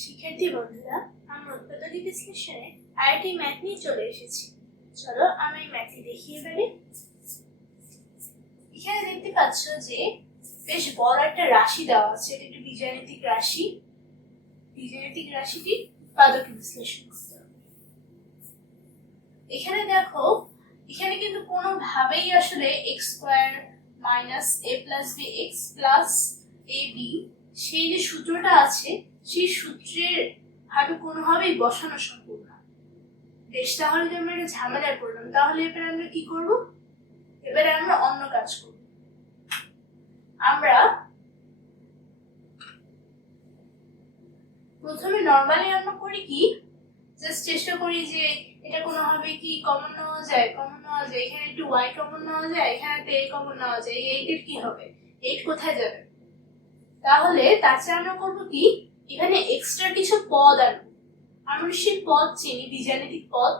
শিক্ষার্থী বন্ধুরা, আমরা উৎপাদনী বিশ্লেষণে আরেকটি ম্যাথ নিয়ে চলে এসেছি। চলো আমরা এই ম্যাথটি দেখিয়ে ফেলি। এখানে দেখতে পাচ্ছ যে বেশ বড় একটা রাশি দেওয়া আছে। এটা একটা বীজগাণিতিক রাশি। বীজগাণিতিক রাশিটি উৎপাদক বিশ্লেষণ করতে হবে। এখানে দেখো, এখানে কিন্তু কোনোভাবেই আসলে x² - a + bx + ab সেই যে সূত্রটা আছে সেই সূত্রের ভাবে কোনোভাবেই বসানো সম্ভব না। বেশ, তাহলে যদি আমরা একটা ঝামেলায় পড়লাম, তাহলে এবার আমরা কি করব? এবারে আমরা অন্য কাজ করব। আমরা প্রথমে নরমালি আমরা করি কি, জাস্ট চেষ্টা করি যে এটা কোনোভাবে কি কমন নেওয়া যায়। এখানে একটু y কমন নেওয়া যায়, এখানে একটা a কমন নেওয়া যায়। এই 8 এর কি হবে? 8 কোথায় যাবে? তাহলে তার চেয়ে আমরা করব কি, এখানে এক্সট্রা কিছু পদ আনবো। আমরা সেই পদ চিনি, বীজগাণিতিক পদ।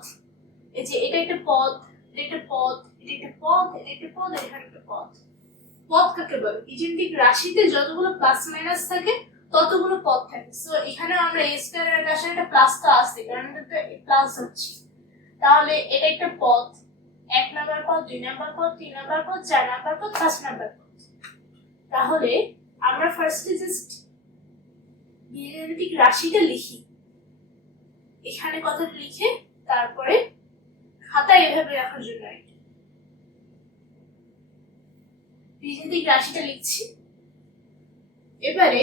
এই যে এটা একটা পদ, এটা একটা পদ, এটা একটা পদ, এটা একটা পদ, এখানে একটা পদ। পদ কাকে বলে? বীজগাণিতিক রাশিতে যতগুলো প্লাস মাইনাস থাকে ততগুলো পদ থাকে। সো এখানে আমরা a² এর কাছে একটা প্লাস তো আছে, কারণ এটা প্লাস হচ্ছে। তাহলে এটা একটা পদ, 1 নাম্বার পদ, 2 নাম্বার পদ, 3 নাম্বার পদ, 4 নাম্বার পদ, 5 নাম্বার পদ। তাহলে আমরা ফার্স্টে জাস্ট বীজগাণিতিক রাশিটা লিখি, এখানে কথাটা লিখে তারপরে খাতা এভাবে রাখার জন্য বীজগাণিতিক রাশিটা লিখছি। এবারে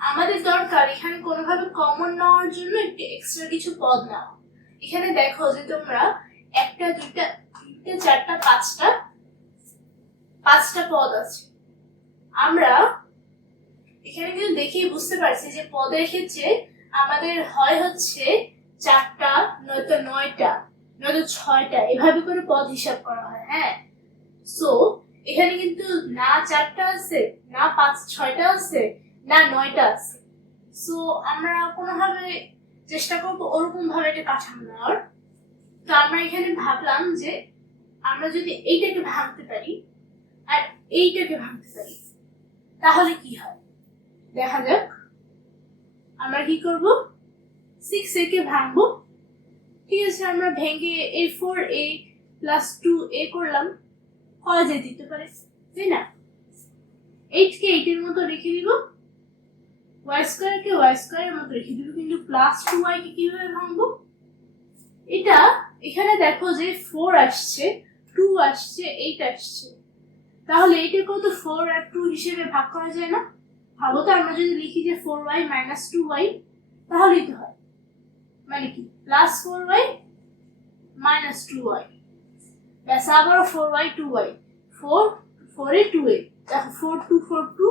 আমাদের দরকার এখানে কোনোভাবে কমন নেওয়ার জন্য একটু এক্সট্রা কিছু পদ নাও। এখানে দেখো যে তোমরা 1, 2, 3, 4, 5টা পদ আছে। আমরা এখানে কিন্তু দেখেই বুঝতে পারছি যে পদের ক্ষেত্রে আমাদের হয় হচ্ছে 4টা, নয়তো 9টা, নয়তো 6টা, এভাবে করে পদ হিসাব করা হয়। হ্যাঁ, সো এখানে কিন্তু না 4টা আছে, না 5-6টা আছে, না 9টা আছে। সো আমরা কোনোভাবে চেষ্টা করবো ওরকম ভাবে একটা কাঠামো নেওয়ার। তো আমরা এখানে ভাবলাম যে আমরা যদি এইটাকে ভাঙতে পারি আর এইটাকে ভাঙতে পারি তাহলে কি হয় দেখা যাক। আমরা কি করব, 6a কে ভাঙবো। ঠিক আছে, আমরা ভেঙে a4a + 2a করলাম। করা যায় দিতে পারে, তাই না? 8 কে 8 এর মতো রেখে দিব, y² কে y² এর মতো রেখে দিব, কিন্তু +2y কে কিভাবে ভাঙবো? এটা এখানে দেখো যে 4 আসছে, 2 আসছে, 8 আসছে। তাহলে এইটা কত 4 আর 2 হিসেবে ভাগ করা যায় না? ভাবো তো, আমরা যদি লিখি যে 4y - 2y তাহলেই তো হয়। মানে কি, +4y - 2y, ব্যাস আবার 4y 2y, 4 এ 2a, দেখো 4 2 4 2,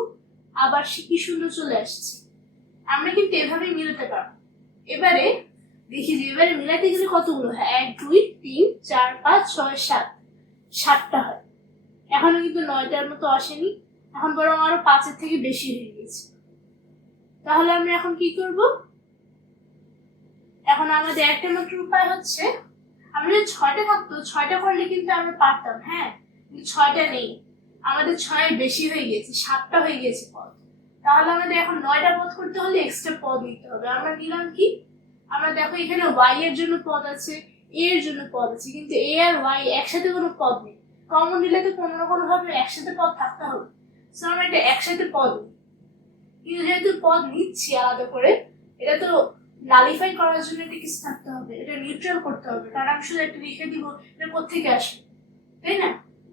আবার কি সুন্দর চলে আসছে। আমরা কিন্তু এভাবে মিলাতে পারবো। এবারে দেখি যে এবারে মিলাতে গেলে কতগুলো হয়, 1 2 3 4 5 6 7, 7টা হয়। এখনো কিন্তু 9টার মতো আসেনি, এখন বরং আরো 5-এর থেকে বেশি হয়ে গেছে। তাহলে আমরা এখন কি করব? এখন আমাদের একটা মাত্র উপায় হচ্ছে, আমরা যদি 6টা থাকতো, 6টা করলে কিন্তু আমরা পারতাম। হ্যাঁ, কিন্তু 6টা নেই, আমাদের 6 বেশি হয়ে গেছে, 7টা হয়ে গেছে পদ। তাহলে আমাদের এখন 9টা পদ করতে হলে এক্সট্রা পদ নিতে হবে। আমরা নিলাম কি, আমরা দেখো এখানে y এর জন্য পদ আছে, a এর জন্য পদ আছে, কিন্তু a আর y একসাথে কোনো পদ নেই। কমন নিলে তো কোনো না কোনো ভাবে একসাথে পদ থাকতে হবে। সো আমরা এটা একসাথে পদ নিই, কিন্তু যেহেতু পদ নিচ্ছি আলাদা করে, এটা তো নালিফাই করার জন্য একটা কিছু থাকতে হবে, এটা নিউট্রাল করতে হবে। কারণ আমি শুধু একটা লিখে দিব, এটা কোত্থেকে আসবে, তাই না?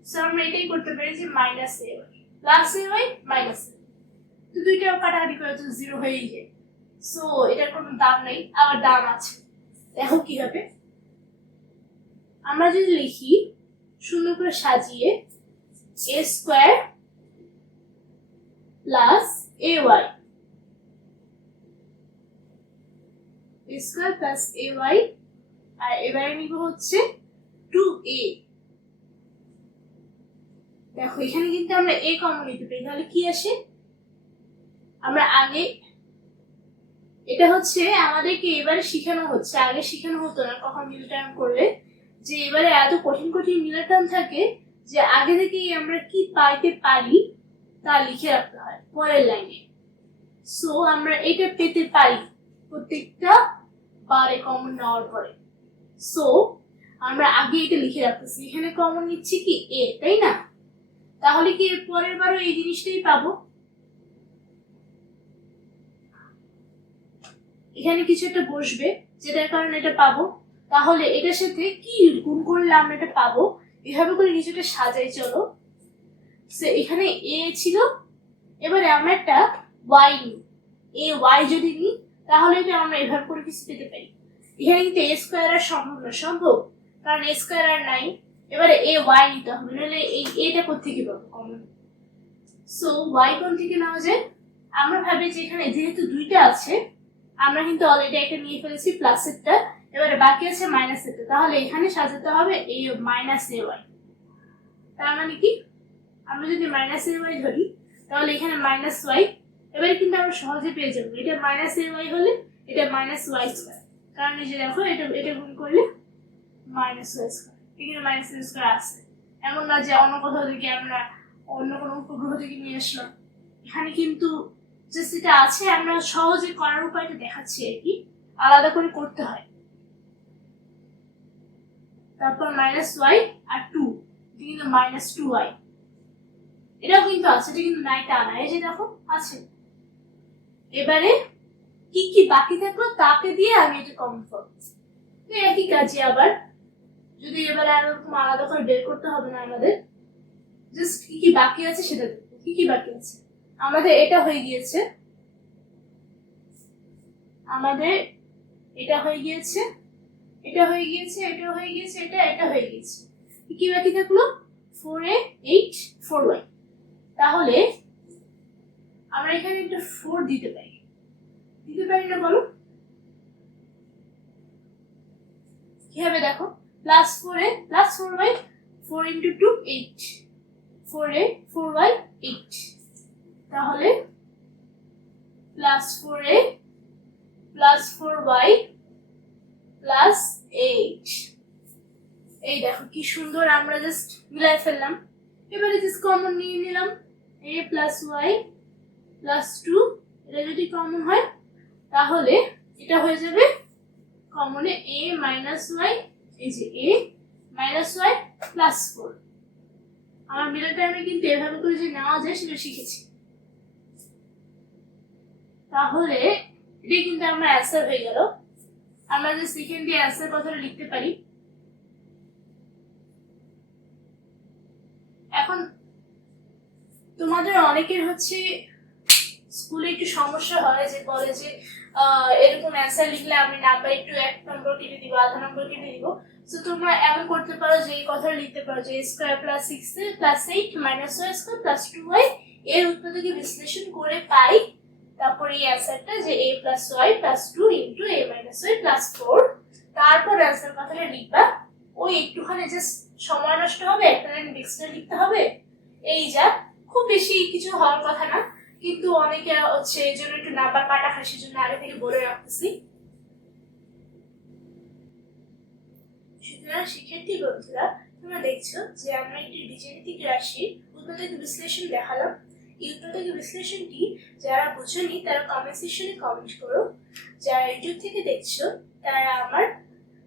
সো আমরা এটাই করতে পারি যে -a +ay - a, তো দুইটাও কাটাকাটি করে তো 0 হয়েই যায়। সো এটার কোনো দাম নেই, আবার দাম আছে। দেখো কি হবে, আমরা যদি লিখি সুন্দর করে সাজিয়ে a² + ay, a² + ay, আর এবারে নিব হচ্ছে 2a। দেখো এখানে কিন্তু আমরা a কমন নিতে পারি, তাহলে কি আসে? আমরা আগে, এটা হচ্ছে আমাদেরকে এবারে শেখানো হচ্ছে, আগে শেখানো হতো না কখন মিল টার্ম করলে, যে এবারে এত কঠিন কঠিন মিল টার্ম থাকে যে আগে থেকেই আমরা কি পাইতে পারি তা লিখে রাখতে হয় পরের লাইনে। সো আমরা এটা পেতে পারি প্রত্যেকটা বারে কমন নেওয়ার পরে। সো আমরা আগে এটা লিখে রাখতেছি, এখানে কমন নিচ্ছি কি এ, তাই না? তাহলে কি এর পরের বারও এই জিনিসটাই পাবো। এখানে কিছু একটা বসবে যেটার কারণে এটা পাবো। তাহলে এটার সাথে কি গুণ করলে আমরা এটা পাবো, এভাবে করে কিছুটা সাজাই চলো। এখানে এ ছিল, এবারে আমরা একটা ওয়াই নিই। এ ওয়াই যদি নিই তাহলে এটা আমরা এভাবে করে কিছু পেতে পারি। এখানে কিন্তু এ স্কোয়ার আর সম্ভব না, সম্ভব, কারণ এ স্কোয়ার আর নাই। এবারে এ ওয়াই নিতে হবে, নাহলে এই এটা কোত্থেকে পাবো কমন। সো ওয়াই কোন থেকে নেওয়া যায়? আমরা ভাবি যে এখানে যেহেতু দুইটা আছে, আমরা কিন্তু অলরেডি একটা নিয়ে ফেলেছি প্লাসেরটা, এবারে বাকি আছে মাইনাসেরটা, তাহলে এখানে সাজাতে হবে এ মাইনাস এ ওয়াই। তার মানে কি, আমরা যদি মাইনাস এ ওয়াই ধরি তাহলে এখানে মাইনাস ওয়াই, এবারে কিন্তু আমরা সহজে পেয়ে যাবো এটা মাইনাস এ ওয়াই হলে এটা মাইনাস ওয়াই স্কোয়ার, কারণ এই যে দেখো এটা গুণ করলে মাইনাস ওয়াই স্কোয়ার, এখানে মাইনাস ওয়াই স্কোয়ার আসছে। এমন না যে অন্য কোথাও থেকে আমরা অন্য কোনো উপগ্রহ থেকে নিয়ে আসলাম, এখানে কিন্তু জাস্ট এটা আছে, আমরা সহজে করার উপায়টা দেখাচ্ছি আর কি, আলাদা করে করতে হয়। তারপর মাইনাস ওয়াই আর টু, কিন্তু মাইনাস টু ওয়াই, এটাও কিন্তু আছে, এটা কিন্তু নাইটা আনা, এই যে দেখো আছে। এবারে কি কি বাকি থাকলো তাকে দিয়ে আমি এটা কমন করব। একই কাজে আবার যদি এবারে আর এরকম আলাদা করে বের করতে হবে না, আমাদের জাস্ট কি কি বাকি আছে সেটা দেখবো। কি কি বাকি আছে, আমাদের এটা হয়ে গিয়েছে, আমাদের এটা হয়ে গিয়েছে, এটা হয়ে গিয়েছে, এটা হয়ে গিয়েছে, এটা হয়ে গিয়েছে। কি বাকি থাকলো? 4a 8 4y। তাহলে আমরা এখানে একটা 4 দিতে পারি না বলো? কিভাবে দেখো, plus 4a plus 4y, 4 into 2 8, 4a 4y 8, তাহলে plus 4a plus 4y plus 8। এই দেখো কি সুন্দর আমরা জাস্ট মিলাই ফেললাম। এবারে জাস্ট কমন নিয়ে নিলাম, a প্লাস y প্লাস 2, এটা যদি কমন হয় তাহলে এটা হয়ে যাবে কমনে a মাইনাস y, এই যে a মাইনাস y প্লাস 4। আমার মিডল টার্মে কিন্তু এভাবে করে যে নেওয়া যায় সেটা শিখেছি। তাহলে এটা কিন্তু আমার অ্যান্সার হয়ে গেল। আমরা যে সেকেন্ড দিয়ে অ্যান্সার কথাটা লিখতে পারি। এখন তোমাদের অনেকের হচ্ছে স্কুলে একটু সমস্যা হয়, যে বলে যে এরকম অ্যান্সার লিখলে আমি নাম্বার একটু 1 নম্বর কেটে দিব, আধা নম্বর কেটে দিব। তো তোমরা এমন করতে পারো যে এই কথাটা লিখতে পারো যে a square plus 6a plus 8 minus y square plus 2y এর উৎপাদকে বিশ্লেষণ করে পাই তারপর এই অ্যান্সারটা যে a plus y plus 2 into a minus y plus 4। তারপর অ্যান্সার কথাটা লিখবা। ওই একটুখানি জাস্ট সময় নষ্ট হবে, একটা লাইন এক্সট্রা লিখতে হবে, এই যা, খুব বেশি কিছু হওয়ার কথা না। কিন্তু অনেকে হচ্ছে এই জন্য একটু নাম্বার কাটা খায়, সেজন্য আগে থেকে বলে রাখতেছি। সুতরাং শিক্ষার্থী বন্ধুরা, তোমরা দেখছো যে আমরা একটি বীজগাণিতিক রাশির উৎপাদক বিশ্লেষণ দেখালাম। এই উৎপাদক বিশ্লেষণটি যারা বুঝেনি তারা কমেন্ট সেকশনে কমেন্ট করো। যারা ইউটিউব থেকে দেখছো তারা আমার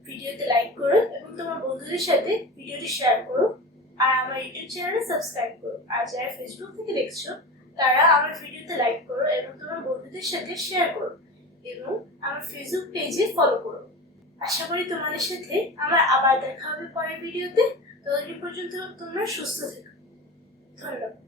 ভিডিওতে লাইক করো এবং তোমার বন্ধুদের সাথে ভিডিওটি শেয়ার করো, আর আমার ইউটিউব চ্যানেলে সাবস্ক্রাইব করো। আর যারা ফেসবুক থেকে দেখছো তারা আমার ভিডিওতে লাইক করো এবং তোমার বন্ধুদের সাথে শেয়ার করো এবং আমার ফেসবুক পেজে ফলো করো। আশা করি তোমাদের সাথে আমার আবার দেখা হবে পরের ভিডিওতে। ততদিন পর্যন্ত তোমরা সুস্থ থেকো। ধন্যবাদ।